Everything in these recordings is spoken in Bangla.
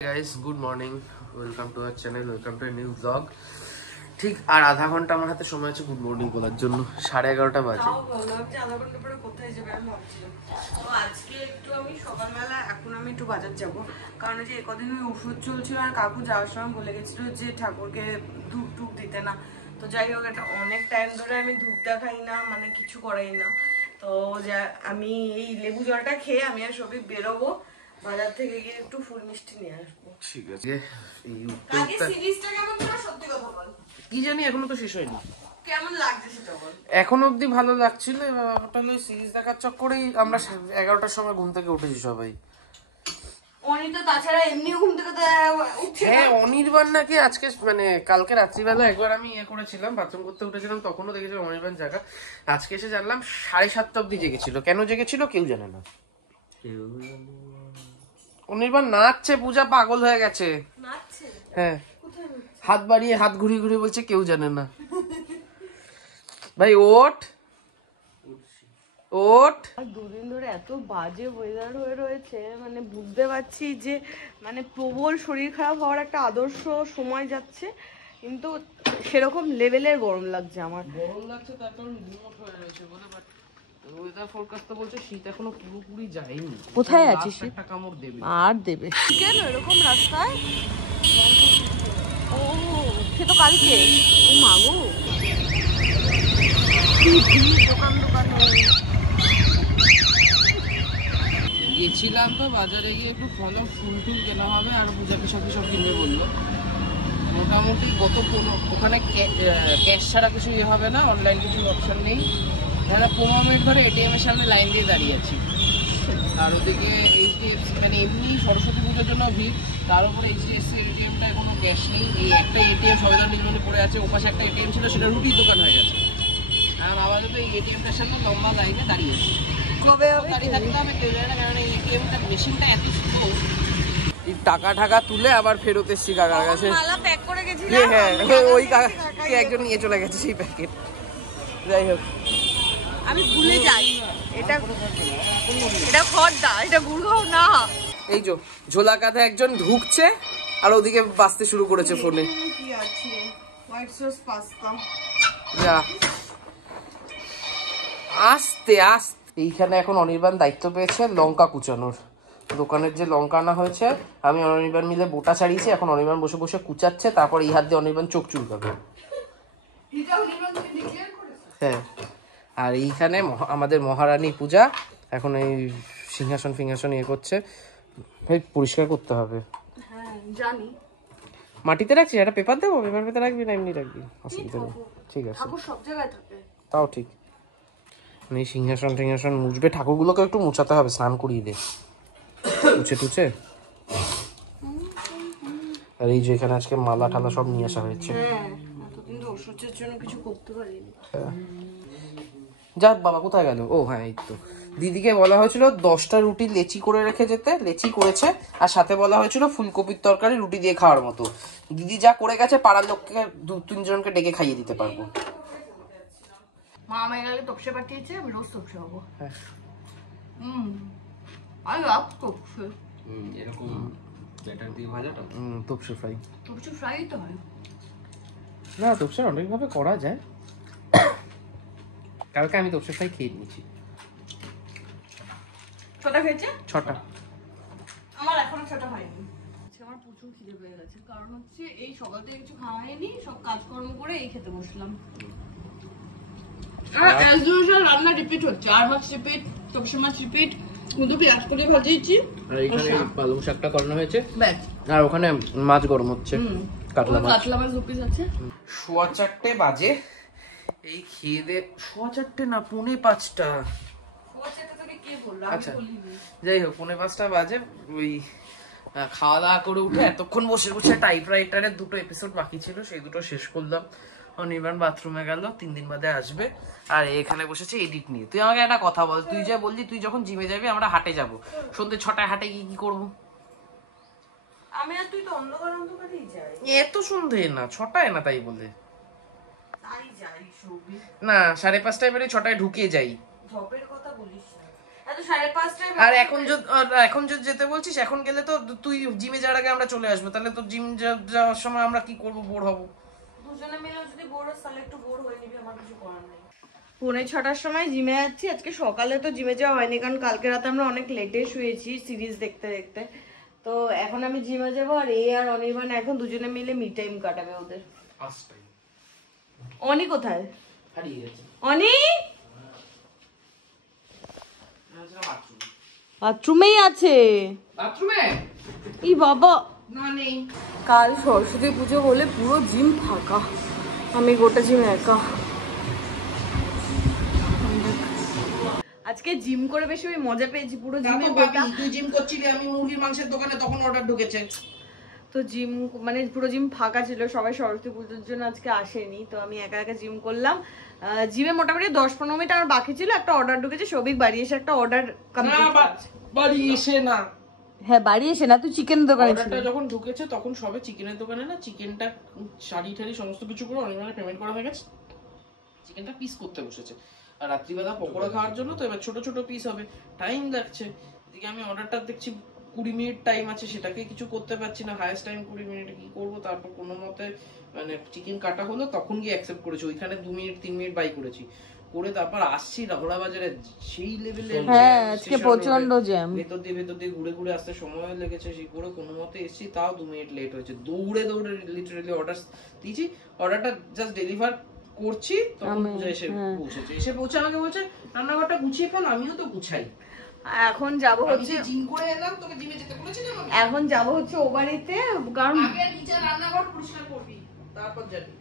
guys, good morning. Welcome to our channel. Welcome to a new vlog. ঠিক আর আধা ঘন্টা আমার হাতে সময় আছে গুড মর্নিং বলার জন্য। 11:30 বাজে। আধা ঘন্টা পরে কোথায় যাবে আমি ভাবছিলাম। তো আজকে একটু আমি সকালবেলা এখন আমি একটু বাজার যাব, কারণ যে কদিন ওষুধ চলছিল আর কাকু যাওয়ার সময় বলে গেছিল যে ঠাকুরকে ধূপ টুপ দিতে না। তো যাই হোক, এটা অনেক টাইম ধরে আমি ধূপ দেখাই না, মানে কিছু করাই না। তো আমি এই লেবু জলটা খেয়ে আমি আর সবই বেরোবো, বাজার থেকে গিয়ে একটু ফুল মিষ্টি নিয়ে আসবো। ঠিক আছে। আগে সিরিজটা কেমন ছিল সত্যি কথা বল। কি জানি এখনো তো শেষ হয়নি। কেমন লাগছে সেটা বল। এখন অবধি ভালো লাগছিল। ওটা হলো সিরিজ দেখার চক্করেই আমরা 11টার সময় ঘুম থেকে উঠেছি সবাই। অনি তো তাছাড়া এমনি ঘুম থেকে উঠছে। হ্যাঁ, অনির্বাণ নাকি আজকে মানে কালকে রাত্রিবেলা একবার আমি করেছিলাম, বাথরুম করতে উঠেছিলাম, তখনও দেখেছিলাম অনির্বাণ জায়গা। আজকে এসে জানলাম 7:30 অবধি জেগেছিল। কেন জেগেছিল কেউ জানে না। অনির্বাণ নাচছে, পূজা পাগল হয়ে গেছে। নাচছে? হ্যাঁ, হাত বাড়িয়ে হাত ঘুরিয়ে ঘুরিয়ে বলছে কেউ জানে না। ভাই ওঠ ওঠ। দুদিন ধরে এত বাজে ওয়েদার হয়ে রয়েছে, মানে বুঝতে পারছি যে মানে প্রবল শরীর খারাপ হওয়ার একটা আদর্শ সময় যাচ্ছে, কিন্তু সেরকম লেভেলের গরম লাগছে আমার। গরম লাগছে, তার কারণ রিমোট হয়ে রয়েছে বলে, বাট ওয়েদার ফোরকাস্ট তো বলছে শীত এখনো পুরোপুরি যায়নি। কোথায় আছিস? একটা কামড় দেবে আর দেবে কেন এরকম রাস্তায়? ও সে তো কালকে। ও মাগো, দোকান গেছিলাম তো বাজারে, গিয়ে একটু ফল ফুল টুল কেনা হবে আর পূজাকে সব কিনবে বললো। মোটামুটি ওখানে ক্যাশ ছাড়া কিছু হবে না, অনলাইন কিছু অপশন নেই। আমরা 15 মিনিট ধরে এটিএম এর সামনে লাইন দিয়ে দাঁড়িয়ে আছি। আর ওদিকে এইচডিএফসি মানে এমনি সরস্বতী পুজোর জন্য ভিড়, তার উপরে এইচডিএফসি এটিএমটা কোনো ক্যাশ নেই। এই একটা এটিএম সবেদার নির্মাণে পড়ে আছে, ওপাশে একটা এটিএম ছিল, সেটা রুটির দোকান হয়ে গেছে। আর আপাতত এই এটিএমটার সামনে লম্বা লাইনে দাঁড়িয়ে আছে। কবে হবে দাঁড়িয়ে থাকতে হবে কেউ জানে না, কারণ এই এটিএমটা মেশিনটা এত স্লো। টাকা ঢাকা তুলে আবার ফেরত এসছি কাকার কাছে। হ্যাঁ, ওই কাকাকে একজন নিয়ে চলে গেছে সেই প্যাকেট। যাই হোক, আমি ভুলে যাই এটা খড়দা, এটা গুড়গাঁও না। এই যে ঝোলা কাঁধে একজন ঢুকছে আর ওদিকে বাজতে শুরু করেছে ফোনে। কি আছে? White sauce pasta. যা আস্তে আস্তে। এইখানে এখন অনির্বাণ দায়িত্ব পেয়েছে লঙ্কা কুচানোর। দোকানের যে লঙ্কা আনা হয়েছে, আমি অনির্বাণ মিলে বোটা ছাড়িয়েছি। এখন অনির্বাণ বসে বসে কুচাচ্ছে, তারপর এই হাত দিয়ে অনির্বাণ চোখ চুলকাবে। হ্যাঁ, আর এইখানে আমাদের মহারানী পূজা এখন এই সিংহাসন ফিংহাসন করছে। পরিষ্কার করতে হবে। হ্যাঁ জানি। মাটিতে রাখছি, একটা পেপার দেবো? পেপার পেতে রাখবি না এমনি রাখবি? অসুবিধা নেই, ঠিক আছে। ঠাকুর সব জায়গায় থাকে, তাও ঠিক। মানে এই সিংহাসন টিংহাসন মুছবে, ঠাকুরগুলোকে একটু মুছাতে হবে, স্নান করিয়ে দে মুছে টুছে। আর এই যে এখানে আজকে মালা ঠালা সব নিয়ে আসা হয়েছে। এতদিন তো ওষুধের জন্য কিছু করতে পারিনি। যাক বাবা, কোথায় গেল? ও হ্যাঁ, এই তো। দিদিকে বলা হয়েছিল 10টা রুটি লেচি করে রেখে যেতে, লেচি করেছে। আর সাথে বলা হয়েছিল ফুলকপির তরকারি রুটি দিয়ে খাওয়ার মতো। দিদি যা করে গেছে, পাড়ার লোককে 2-3 জনকে ডেকে খাইয়ে দিতে পারবো। মা আমায় গেলে তপসে পাঠিয়েছে, আমি রোজ তপসে হবো। হ্যাঁ, আই লাভ তপসে। এরকম ব্যাটার দিয়ে ভাজাটা তপসে ফ্রাই। তপসে ফ্রাই তো হয় না, তপসে অনেকভাবে করা যায়। কালকে আমি তপসে ফ্রাই খেয়ে নিয়েছি। 6টা খেয়েছে? 6টা। আমার এখনো 6টা হয়নি। আমার প্রচুর খিদে পেয়ে গেছে, কারণ হচ্ছে এই সকাল থেকে কিছু খাওয়া হয়নি, সব কাজকর্ম করে এই খেতে বসলাম। অ্যাজ ইউজুয়াল রান্না রিপিট হচ্ছে, আর মাছ রিপিট, তপসে মাছ রিপিট, কিন্তু পেঁয়াজ করে ভাজিয়েছি। আর এখানে পালং শাকটা করানো হয়েছে, ব্যাস। আর ওখানে মাছ গরম হচ্ছে, কাতলা মাছ। 2 পিস আছে। 4:15 বাজে। এই খেয়ে দে 4:15 না 4:45। আচ্ছা, যাই হোক, 4:45 বাজে। ওই খাওয়া দাওয়া করে উঠে এতক্ষণ বসে বসে টাইপরাইটারের 2টো এপিসোড বাকি ছিল, সেই 2টো শেষ করলাম। অনির্বাণ বাথরুমে গেল, 3 দিন বাদে আসবে। আর এখানে বসেছে এডিট নিয়ে। তুই আমাকে একটা কথা বল, তুই যে বললি তুই যখন জিমে যাবি আমরা হাটে যাব, সন্ধ্যে 6টায় হাটে গিয়ে কি করবো? আমি আর তুই তো অন্ধকারেই যাই। এত সন্ধ্যে না, 6টায় না, তাই বলে তাই যাই সবই না, 5:30টায় বেরিয়ে 6টায় ঢুকিয়ে যাই। ঝপের কথা বলিস না, এত 5:30 আর এখন যদি যেতে বলছিস, এখন গেলে তো তুই জিমে যাওয়ার আগে আমরা চলে আসবো, তাহলে তো জিম যাওয়ার সময় আমরা কি করবো, বোর হবো। দুজনে মিলে যদি বোর হয় তাহলে একটু বোর হয়ে নিবি, আমার কিছু করার নেই। 6:45 সময় জিমে যাচ্ছি। আজকে সকালে তো জিমে যাওয়া হয়নি, কারণ কালকে রাতে আমরা অনেক লেটে শুয়েছি সিরিজ দেখতে দেখতে। তো এখন আমি জিমে যাবো, আর আর অনির্বাণ এখন দুজনে মিলে মি টাইম কাটাবে ওদের। অনি কোথায়? হারিয়ে গেছে। অনি বাথরুমেই আছে। বাথরুমে? ই বাবা, না নেই। কাল সরস্বতী পুজো বলে পুরো জিম ফাঁকা, আমি গোটা জিম একা। আজকে জিম করে বেশি আমি মজা পেয়েছি, পুরো জিমে গোটা। তুই জিম করছিলি, আমি মুরগির মাংসের দোকানে তখন অর্ডার ঢুকেছে। তো জিম মানে পুরো জিম ফাঁকা ছিল, সবাই সরস্বতী পুজোর জন্য আজকে আসেনি, তো আমি একা একা জিম করলাম। জিমে মোটামুটি 10-15 মিনিট আমার বাকি ছিল, একটা অর্ডার ঢুকেছে। সবিক বাড়ি এসে একটা অর্ডার কমপ্লিট। বাড়ি এসে না, হ্যাঁ বাড়ি এসে না, তুই চিকেন দোকানে ছিল। অর্ডারটা যখন ঢুকেছে তখন সবে চিকেনের দোকানে না, চিকেনটা শাড়ি ঠাড়ি সমস্ত কিছু করে অনেক পেমেন্ট করা হয়ে গেছে, চিকেনটা পিস করতে বসেছে। আর রাত্রিবেলা পকোড়া খাওয়ার জন্য তো এবার ছোট ছোট পিস হবে, টাইম লাগছে। এদিকে আমি অর্ডারটা দেখছি 20 মিনিট টাইম আছে, সেটাকে কিছু করতে পারছি না, হাইয়েস্ট টাইম 20 মিনিট, কি করবো? তারপর কোনো মতে মানে চিকেন কাটা হলো, তখন গিয়ে অ্যাকসেপ্ট করেছি। ওইখানে 2 মিনিট 3 মিনিট বাই করেছি, করে তারপর আসছি রাহুলা বাজারে, সেই লেভেলের আজকে প্রচন্ড জ্যাম, ভেতর দিয়ে ঘুরে ঘুরে আসতে সময় লেগেছে। সেই করে কোনো মতে এসেছি, তাও 2 মিনিট লেট হয়েছে। দৌড়ে লিটারালি অর্ডার দিয়েছি, অর্ডারটা জাস্ট ডেলিভার করছি, তখন পূজা এসে পৌঁছেছে। এসে পৌঁছে আমাকে বলছে রান্নাঘরটা গুছিয়ে ফেল, আমিও তো গুছাই। এখন যাব হচ্ছে জিম করে এলাম, তোকে জিমে যেতে বলেছিলাম। এখন যাব হচ্ছে ও বাড়িতে, কারণ আগে নিচে রান্নাঘর পরিষ্কার করবি, তারপর যাবি।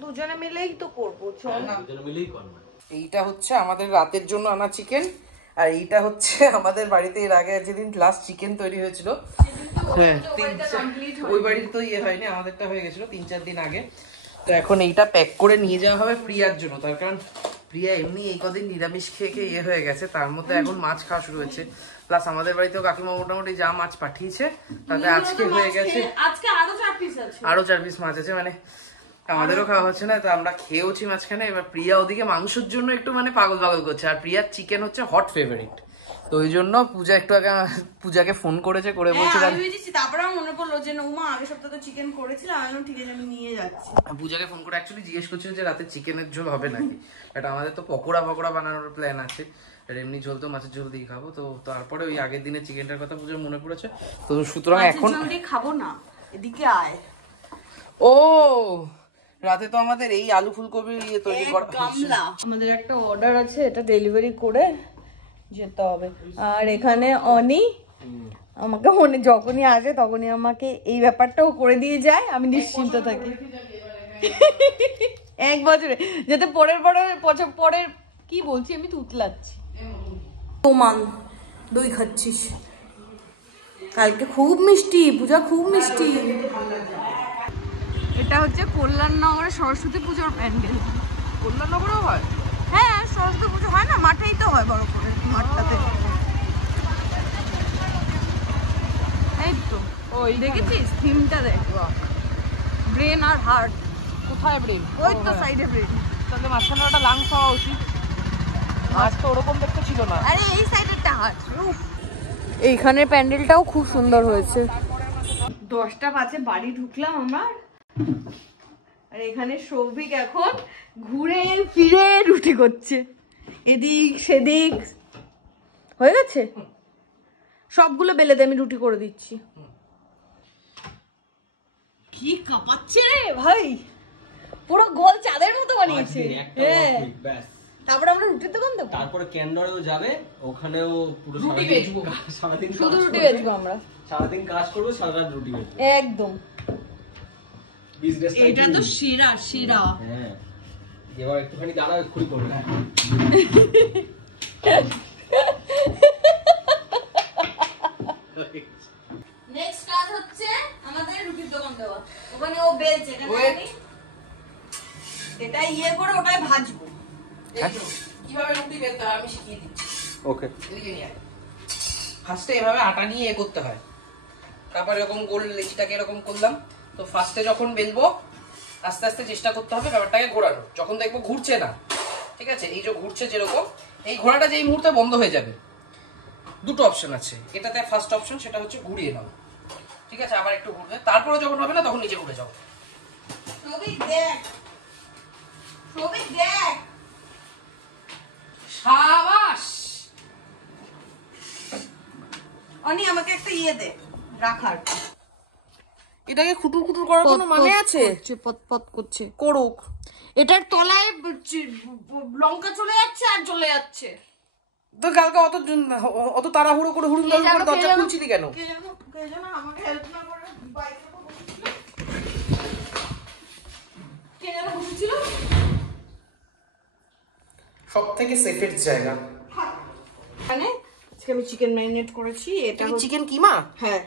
দুজনে মিলেই তো করবো, চল না দুজনে মিলেই কর না। এইটা হচ্ছে আমাদের রাতের জন্য আনা চিকেন, আর এইটা হচ্ছে আমাদের বাড়িতে এর আগে যেদিন লাস্ট চিকেন তৈরি হয়েছিল, ওই বাড়িতে তো ইয়ে হয়নি, আমাদেরটা হয়ে গেছিল 3-4 দিন আগে। তো এখন এইটা প্যাক করে নিয়ে যাওয়া হবে প্রিয়ার জন্য, তার কারণ প্রিয়া এমনি এই কদিন নিরামিষ খেয়ে ইয়ে হয়ে গেছে, তার মধ্যে এখন মাছ খাওয়া শুরু হয়েছে। প্লাস আমাদের বাড়িতেও কাকিমা মোটামুটি যা মাছ পাঠিয়েছে তাতে আজকে হয়ে গেছে, আজকে আরো 4 পিস মাছ আছে, মানে আমাদেরও খাওয়া হচ্ছে না, তো আমরা খেয়েওছি মাঝখানে। এবার প্রিয়া ওদিকে মাংসের জন্য একটু মানে পাগল করছে, আর প্রিয়ার চিকেন হচ্ছে হট ফেভারিট। তো ওই জন্য পূজা একটু আগে পূজাকে ফোন করেছে, করে বলছে তারপরে আমার মনে পড়লো যে নৌমা আগের সপ্তাহে তো চিকেন করেছিলাম, আমি ঠিক আছে আমি নিয়ে যাচ্ছি। পূজাকে ফোন করে অ্যাকচুয়ালি জিজ্ঞেস করছিল যে রাতে চিকেনের ঝোল হবে নাকি, বাট আমাদের তো পকোড়া বানানোর প্ল্যান আছে, আর এমনি ঝোল তো মাছের ঝোল দিয়ে খাবো। তো তারপরে ওই আগের দিনে চিকেনটার কথা পূজার মনে পড়েছে, তো সুতরাং এখন খাবো না, এদিকে আয়। ও রাতে তো আমাদের এই আলু ফুলকপির ইয়ে তৈরি করা গামলা, আমাদের একটা অর্ডার আছে, এটা ডেলিভারি করে যেতে হবে। আর এখানে অনি আমাকে মনে যখনই আসে তখনই আমাকে এই ব্যাপারটাও করে দিয়ে যায়, আমি নিশ্চিন্ত থাকি। 1 বছরে যাতে পরের কি বলছি আমি তুতলাচ্ছি। ওমান দই খাচ্ছিস? কালকে খুব মিষ্টি, পূজা খুব মিষ্টি। এটা হচ্ছে কল্যাণনগরের সরস্বতী পুজোর প্যান্ডেল। কল্যাণনগরেও হয়? হ্যাঁ সরস্বতী পুজো হয় না, মাঠেই তো হয়, বড় করে মাঠটাতে। এই তো ওই দেখেছিস থিমটা, দেখ ব্রেন আর হার্ট। কোথায় ব্রেন? ওই তো সাইডে ব্রেন। তাহলে মাঝখানে ওটা লাংস হওয়া উচিত, মাছ তো ওরকম দেখতে ছিল না। আরে এই সাইডেরটা হার্ট। এইখানের প্যান্ডেলটাও খুব সুন্দর হয়েছে। 10টা বাজে বাড়ি ঢুকলাম আমার, আর এখানে সৌভিক এখন ঘুরে ফিরে রুটি করছে, এদিক সেদিক। হয়ে গেছে, সবগুলো বেলে দে, আমি রুটি করে দিচ্ছি। কি কাঁপাচ্ছে রে ভাই, পুরো গোল চাঁদের মতো বানিয়েছে। হ্যাঁ তারপরে আমরা রুটির দোকান দেবো, তারপরে ক্যান্ডারও যাবে, ওখানেও পুরো রুটি বেচবো, সারাদিন শুধু রুটি বেচবো আমরা, সারাদিন কাজ করবো, সারা রাত রুটি বেচবো একদম। বিজনেস এটা তো শিরা শিরা। হ্যাঁ এবার একটুখানি দাঁড়াও, এক্ষুনি করবো। নেক্সট কাজ হচ্ছে আমাদের রুটির দোকান দেওয়া, ওখানে ও বেলছে, এটা ইয়ে করে ওটাই ভাজবো। কিভাবে রুটি বেলতে হয় আমি শিখিয়ে দিচ্ছি। ওকে, ফার্স্টে এভাবে আটা নিয়ে এ করতে হয়, তারপর এরকম গোল লেচিটাকে এরকম করলাম। তো ফার্স্টে যখন বেলবো আস্তে আস্তে চেষ্টা করতে হবে ব্যাপারটাকে ঘোরানো, যখন দেখবো ঘুরছে না ঠিক আছে, এই যে ঘুরছে যেরকম, এই ঘোড়াটা যে এই মুহূর্তে বন্ধ হয়ে যাবে। দুটো অপশন আছে, এটাতে ফার্স্ট অপশন সেটা হচ্ছে ঘুরিয়ে নাও, ঠিক আছে, আবার একটু ঘুরবে, তারপরে যখন হবে না তখন নিচে ঘুরে যাও। শাবাশ। অনি আমাকে একটা ইয়ে দে রাখার। এটাকে খুটুর খুটুর করার কোনো মানে আছে? পত করছে, করুক। এটার তলায় লঙ্কা চলে যাচ্ছে আর চলে যাচ্ছে। তো কালকে অত তাড়াহুড়ো করে হুড়ুম করে দরজা খুলছিলি কেন? কে জানো আমাকে হেল্প না করে বাইকের উপর বসেছিল। কে জানো বসেছিল? সব থেকে সেফের জায়গা। মানে আজকে আমি চিকেন ম্যারিনেট করেছি। এটা চিকেন কিমা? হ্যাঁ,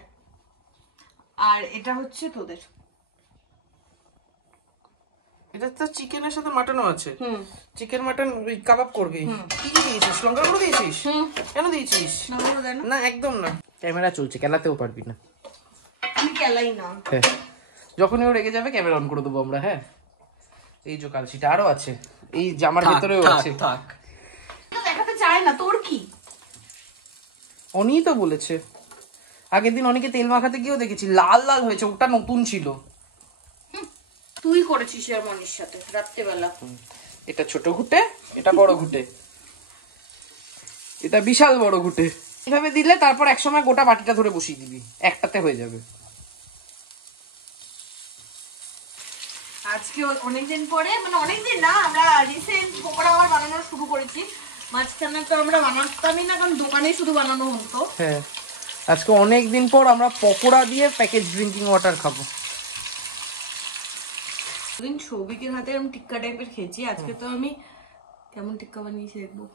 আর এটা হচ্ছে তোদের। এটা তো চিকেনের সাথে মাটনও আছে। চিকেন মাটন কাবাব করবি। কি কি দিয়েছিস? লঙ্কা গুঁড়ো দিয়েছিস? কেন দিয়েছিস? না একদম না, ক্যামেরা চলছে, কেলাতেও পারবি না। আমি কেলাই না। হ্যাঁ, যখনই ও রেগে যাবে ক্যামেরা অন করে দেবো আমরা। হ্যাঁ, এই যে কালশিটা আরো আছে, এই জামার ভেতরেও আছে। থাক, দেখাতে চায় না, তোর কি? অনিই তো বলেছে, আগের দিন অনেকে তেল মাখাতে গিয়েও দেখেছি লাল লাল হয়েছে, ওটা নতুন ছিল। তুই করেছিস আর মনির সাথে রাত্রেবেলা। এটা ছোট ঘুটে, এটা বড় ঘুটে, এটা বিশাল বড় ঘুটে। এইভাবে দিলে তারপর একসময় গোটা বাটিটা ধরে বসিয়ে দিবি, একটাতে হয়ে যাবে। আজকে অনেকদিন পরে, মানে অনেকদিন না, আমরা রিসেন্ট পকোড়া আবার বানানো শুরু করেছি। মাঝখানে তো আমরা বানাতামই না, কারণ দোকানেই শুধু বানানো হতো। হ্যাঁ, আজকে অনেক দিন পর আমরা পকোড়া দিয়ে প্যাকেজ ড্রিঙ্কিং ওয়াটার খাবো। দিন সৌভিকের হাতে আমি টিক্কা টাইপের খেয়েছি, আজকে তো আমি কেমন টিক্কা বানিয়েছি দেখবো।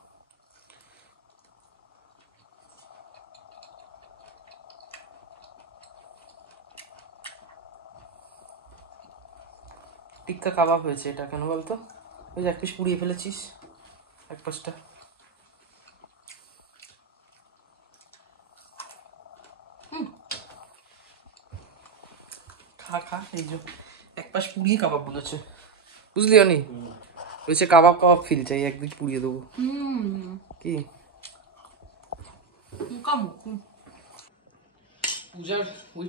টিক্কা কাবাব হয়েছে এটা, কেন বলতো? ওই যে এক পিস পুড়িয়ে ফেলেছিস, এক পাশটা। খা খা, এই যে এক পাশ পুড়িয়ে কাবাব বলেছে, বুঝলি অনি? বলছে কাবাব কাবাব ফিল চাই, একদিন পুড়িয়ে দেবো। কি পূজার ওই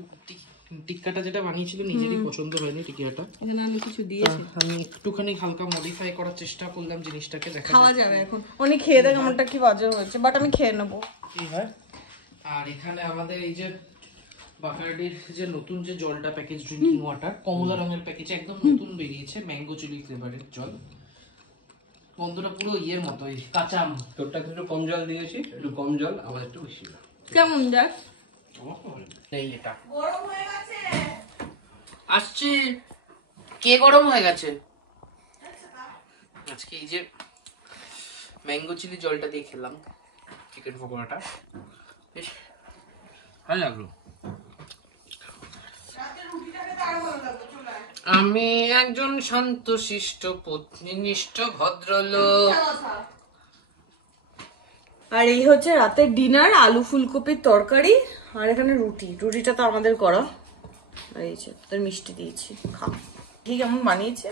টিক্কাটা যেটা বানিয়েছিল নিজেরই পছন্দ হয়নি টিক্কাটা। এখানে আমি কিছু দিয়েছি, আমি একটুখানি হালকা মডিফাই করার চেষ্টা করলাম জিনিসটাকে, দেখা খাওয়া যাবে এখন। অনেক খেয়ে দেখ আমারটা কি বাজে হয়েছে, বাট আমি খেয়ে নেবো। কি হয়। আর এখানে আমাদের এই যে বাকার্ডির যে নতুন যে জলটা প্যাকেজ ড্রিঙ্কিং ওয়াটার, কমলা রঙের প্যাকেজ, একদম নতুন বেরিয়েছে, ম্যাঙ্গো চিলি ফ্লেভারের জল। বন্ধুরা পুরো ইয়ের মতো, কাঁচা আম। তোরটা একটু কম জল দিয়েছি, একটু কম জল, আমার একটু বেশি। কেমন দেখ? এই এটা গরম হয়ে গেছে, আসছে। কে গরম হয়ে গেছে? আজকে এই যে ম্যাঙ্গো চিলি জলটা দিয়ে খেলাম চিকেন পকোড়াটা, বেশ ভালো লাগলো। আমি একজন শান্ত শিষ্ট পত্নীনিষ্ঠ ভদ্রলোক। আর এই হচ্ছে রাতের ডিনার, আলু ফুলকপির তরকারি, আর এখানে রুটিটা তো আমাদের করা। আর এই যে তোর মিষ্টি দিয়েছি, খা। কি কেমন বানিয়েছে?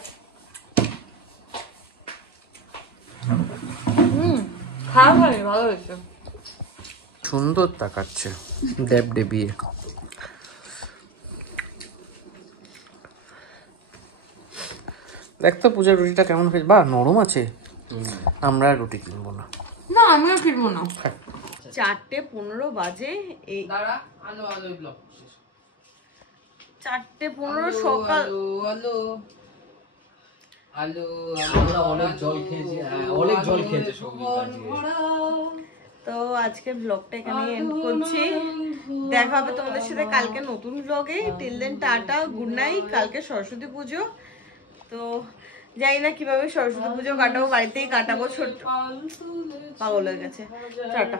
খা ভাই, ভালো হয়েছে। সুন্দর তাকাচ্ছে দেব দেবিয়ে। দেখ তো পূজার রুটিটা কেমন হয়েছে, বা নরম আছে। আমরা রুটি কিনবো না। না, আমিও কিনবো না। 4:15 বাজে। এই 4:15 সকাল। অনেক জল খেয়েছি, অনেক জল খেয়েছে সৌভিক। তো আজকে ব্লগটা এখানে এন্ড করছি, দেখা হবে তোমাদের সাথে কালকে নতুন ব্লগে। Till then tata, good night. কালকে সরস্বতী পুজো, তো জানি না কিভাবে সরস্বতী পুজো কাটাবো, বাড়িতেই কাটাবো, ছোট পাগল হয়ে গেছে। টাটা।